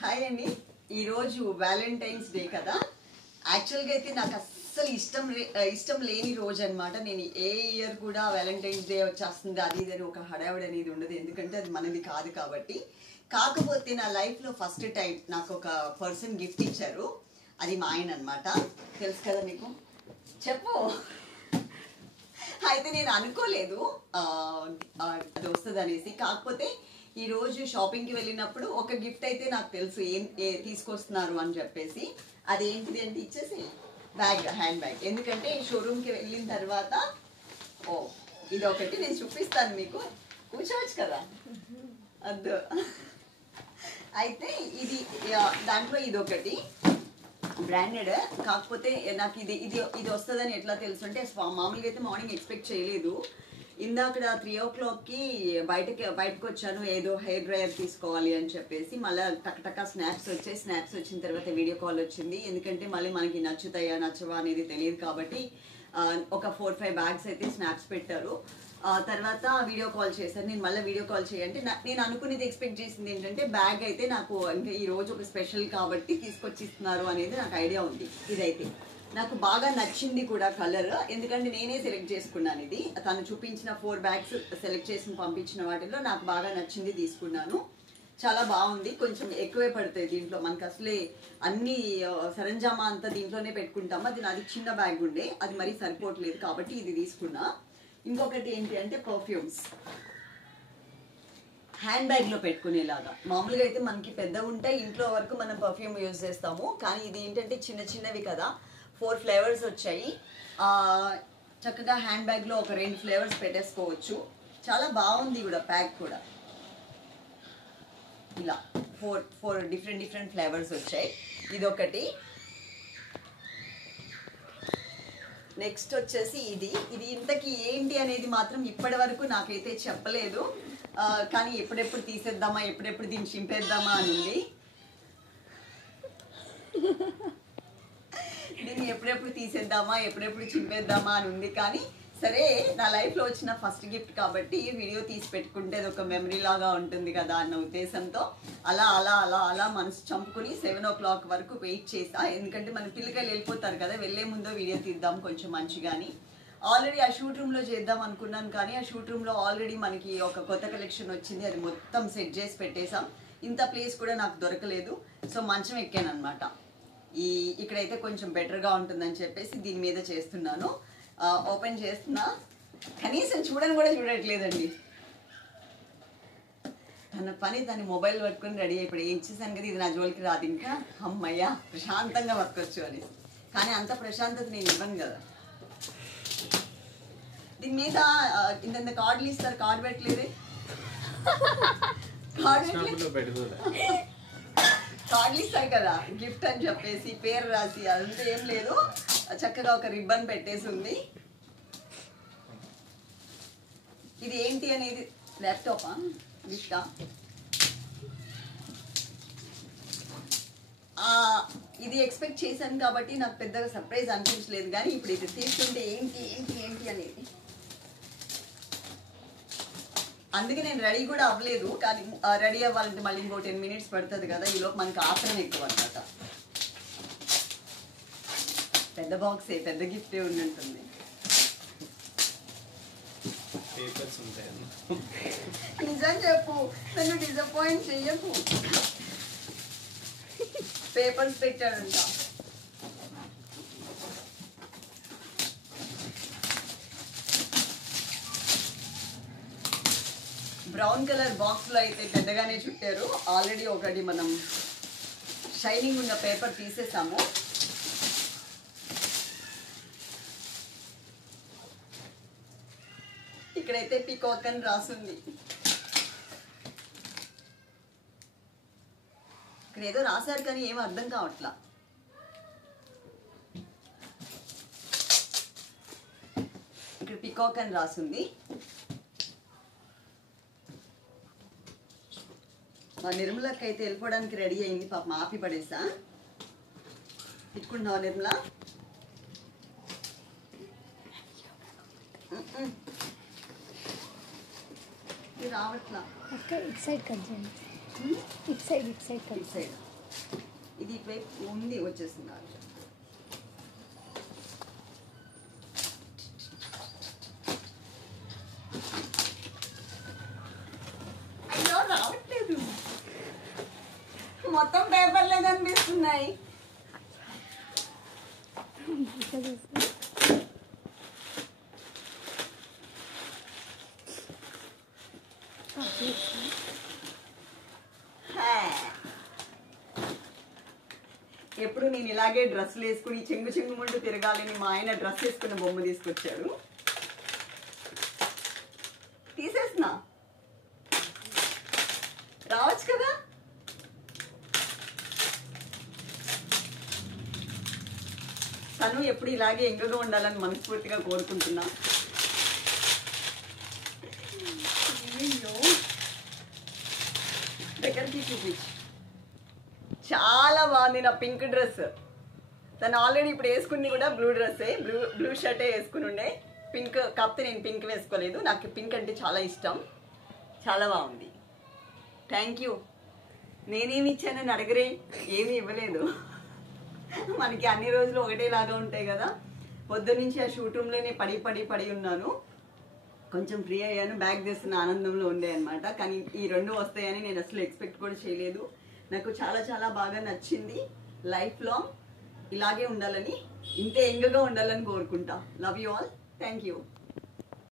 Hi అండి. ఈరోజు Valentine's day కదా. యాక్చువల్గా అయితే నాకు అస్సలు ఇష్టం లేని రోజు అనమాట. నేను ఏ ఇయర్ కూడా వ్యాలంటైన్స్ డే వచ్చేస్తుంది అది ఇది అని ఒక హడావిడి అనేది ఉండదు, ఎందుకంటే అది మనది కాదు కాబట్టి. కాకపోతే నా లైఫ్లో ఫస్ట్ టైం నాకు ఒక పర్సన్ గిఫ్ట్ ఇచ్చారు. అది మా ఆయన అనమాట. తెలుసు కదా మీకు, చెప్పు. అయితే నేను అనుకోలేదు అది వస్తుంది అనేసి. కాకపోతే ఈరోజు షాపింగ్కి వెళ్ళినప్పుడు ఒక గిఫ్ట్ అయితే నాకు తెలుసు ఏం తీసుకొస్తున్నారు అని చెప్పేసి. అదేంటిది అంటే ఇచ్చేసి హ్యాండ్ బ్యాగ్. ఎందుకంటే షోరూమ్కి వెళ్ళిన తర్వాత ఇది ఒకటి నేను చూపిస్తాను మీకు, కూర్చోవచ్చు కదా అద్దు. అయితే ఇది దాంట్లో ఇది ఒకటి బ్రాండెడ్. కాకపోతే నాకు ఇది ఇది ఇది వస్తుందని ఎట్లా తెలుసు అంటే, మామూలుగా అయితే మార్నింగ్ ఎక్స్పెక్ట్ చేయలేదు. ఇందాక 3 o'clockకి బయటకు వచ్చాను, ఏదో హెయిర్ డ్రైయర్ తీసుకోవాలి అని చెప్పేసి. మళ్ళీ టక్ స్నాప్స్ వచ్చాయి. స్నాప్స్ వచ్చిన తర్వాత వీడియో కాల్ వచ్చింది. ఎందుకంటే మళ్ళీ మనకి నచ్చుతాయా నచ్చవా అనేది తెలియదు కాబట్టి ఒక 4-5 బ్యాగ్స్ అయితే స్నాప్స్ పెట్టారు. తర్వాత వీడియో కాల్ చేశారు. నేను మళ్ళీ వీడియో కాల్ చేయంటే నేను అనుకునేది ఎక్స్పెక్ట్ చేసింది ఏంటంటే బ్యాగ్ అయితే నాకు ఇంకా ఈరోజు ఒక స్పెషల్ కాబట్టి తీసుకొచ్చిస్తున్నారు అనేది నాకు ఐడియా ఉంది. ఇదైతే నాకు బాగా నచ్చింది కూడా కలర్, ఎందుకంటే నేనే సెలెక్ట్ చేసుకున్నాను. ఇది తను చూపించిన 4 బ్యాగ్స్ సెలెక్ట్ చేసి పంపించిన వాటిలో నాకు బాగా నచ్చింది తీసుకున్నాను. చాలా బాగుంది. కొంచెం ఎక్కువే పడుతుంది దీంట్లో, మనకు అసలే అన్ని సరంజామా అంతా దీంట్లోనే పెట్టుకుంటాము. అది నాది చిన్న బ్యాగ్ ఉండే, అది మరీ సరిపోవట్లేదు కాబట్టి ఇది తీసుకున్నా. ఇంకొకటి ఏంటి అంటే పర్ఫ్యూమ్స్ హ్యాండ్ బ్యాగ్లో పెట్టుకునేలాగా. మామూలుగా అయితే మనకి పెద్దగా ఉంటాయి, ఇంట్లో వరకు మనం పర్ఫ్యూమ్ యూజ్ చేస్తాము. కానీ ఇది ఏంటంటే చిన్నవి కదా. 4 ఫ్లేవర్స్ వచ్చాయి. చక్కగా హ్యాండ్ బ్యాగ్లో ఒక 2 ఫ్లేవర్స్ పెట్టేసుకోవచ్చు. చాలా బాగుంది కూడా ప్యాక్ కూడా. ఇలా 4 డిఫరెంట్ ఫ్లేవర్స్ వచ్చాయి. ఇదొకటి. నెక్స్ట్ వచ్చేసి ఇది ఇంతకీ ఏంటి అనేది మాత్రం ఇప్పటి వరకు నాకైతే చెప్పలేదు. కానీ ఎప్పుడెప్పుడు తీసేద్దామా, ఎప్పుడెప్పుడు దీన్ని చింపేద్దామా అని ఉంది. దీన్ని ఎప్పుడెప్పుడు తీసేద్దామా, ఎప్పుడెప్పుడు చింపేద్దామా అని ఉంది. కానీ సరే, నా లైఫ్లో వచ్చిన ఫస్ట్ గిఫ్ట్ కాబట్టి వీడియో తీసి పెట్టుకుంటే అది ఒక మెమరీ లాగా ఉంటుంది కదా అన్న ఉద్దేశంతో అలా మనసు చంపుకుని 7 o'clock వరకు వెయిట్ చేసా. ఎందుకంటే మన పిల్లకాయలు వెళ్ళిపోతారు కదా, వెళ్ళే ముందో వీడియో తీద్దాం కొంచెం మంచిగాని. ఆల్రెడీ ఆ షూట్ రూమ్లో చేద్దాం అనుకున్నాను, కానీ ఆ షూట్ రూమ్లో ఆల్రెడీ మనకి ఒక కొత్త కలెక్షన్ వచ్చింది. అది మొత్తం సెట్ చేసి పెట్టేశాం. ఇంత ప్లేస్ కూడా నాకు దొరకలేదు. సో మంచం ఎక్కాను అనమాట. ఇక్కడైతే కొంచెం బెటర్గా ఉంటుందని చెప్పేసి దీని మీద చేస్తున్నాను. ఓపెన్ చేస్తున్నా. కనీసం చూడట్లేదండి. తన పని తన మొబైల్ పట్టుకొని రెడీ అయిపోయి ఇచ్చేసాను కదా, ఇది నా జోలికి రాదు ఇంకా, అమ్మయ్య ప్రశాంతంగా బతకొచ్చు అని. కానీ అంత ప్రశాంతత నేను ఇవ్వను కదా. దీని మీద ఇంత కార్డులు ఇస్తారు, కార్డు పెట్టలేదే. కార్డులు ఇస్తారు కదా గిఫ్ట్ అని చెప్పేసి, పేరు రాసి, అదంతా ఏం లేదు. చక్కగా ఒక రిబ్బన్ పెట్టేసి ఉంది. ఇది ఏంటి అనేది ల్యాప్టాపా గిఫ్టా? ఇది ఎక్స్పెక్ట్ చేశాను కాబట్టి నాకు పెద్దగా సర్ప్రైజ్ అనిపించలేదు. కానీ ఇప్పుడు ఇది తీసుకుంటే ఏంటి అనేది, అందుకే నేను రెడీ కూడా అవ్వలేదు. కానీ రెడీ అవ్వాలంటే మళ్ళీ ఇంకో 10 minutes పడుతుంది కదా, ఈలోపు మనకు ఆత్రం ఎక్కువ అనమాట. పెద్ద బాక్సే, పెద్ద గిఫ్టే ఉన్నట్టుంది. నిజం చెప్పు, నన్ను డిసప్పాయింట్ చెయ్యకు. పేపర్స్ పెట్టాడంట. బ్రౌన్ కలర్ బాక్స్లో అయితే పెద్దగానే చుట్టారు. ఆల్రెడీ ఒకటి మనం షైనింగ్ ఉన్న పేపర్ తీసేసాము. ఇక్కడైతే పీకాక్ అని రాసుంది. ఇక్కడ ఏదో రాశారు కానీ ఏం అర్థం కావట్లా. ఇక్కడ పీకాక్ అని రాసుంది. మా నిర్మలకి అయితే వెళ్ళిపోవడానికి రెడీ అయింది. పాప ఆపి పడేసా. పెట్టుకుంటున్నావా నిర్మల? రావట్లా. అక్క ఇటు సైడ్ కట్ చేయండి. ఇట్ సైడ్ ఇట్ సైడ్ ఇటు సైడ్ ఇది ఇటువైపు ఉంది వచ్చేసింది. అయ్యో రావట్లేదు, మొత్తం పేపర్లే కనిపిస్తున్నాయి. ఎప్పుడు నేను ఇలాగే డ్రెస్సులు వేసుకుని చెంగు చెంగు ముందు తిరగాలని మా ఆయన డ్రెస్ వేసుకున్న బొమ్మ తీసుకొచ్చాడు. తీసేస్తున్నా, రావచ్చు కదా. తను ఎప్పుడు ఇలాగే ఎంగగా ఉండాలని మనస్ఫూర్తిగా కోరుకుంటున్నా. అయ్యో దగ్గరికి చూపించు. చాలా బాగుంది నా పింక్ డ్రెస్. తను ఆల్రెడీ ఇప్పుడు వేసుకుంది కూడా బ్లూ డ్రెస్సే, బ్లూ షర్టే వేసుకుని ఉండే. పింక్ కాకపోతే నేను పింక్ వేసుకోలేదు, నాకు పింక్ అంటే చాలా ఇష్టం. చాలా బాగుంది, థ్యాంక్ యూ. నేనేమి ఇచ్చానని అడగరే, ఏమీ ఇవ్వలేదు. మనకి అన్ని రోజులు ఒకటేలాగా ఉంటాయి కదా. పొద్దున్నుంచి ఆ షూట్ రూమ్లోనే పడి ఉన్నాను. కొంచెం ఫ్రీ అయ్యాను, బ్యాగ్ చేస్తున్న ఆనందంలో ఉండే అనమాట. కానీ ఈ రెండు వస్తాయని నేను అసలు ఎక్స్పెక్ట్ కూడా చేయలేదు. నాకు చాలా చాలా బాగా నచ్చింది. లైఫ్ లాంగ్ ఇలాగే ఉండాలని, ఇంతే యంగ్గా ఉండాలని కోరుకుంటా. Love you all, thank you.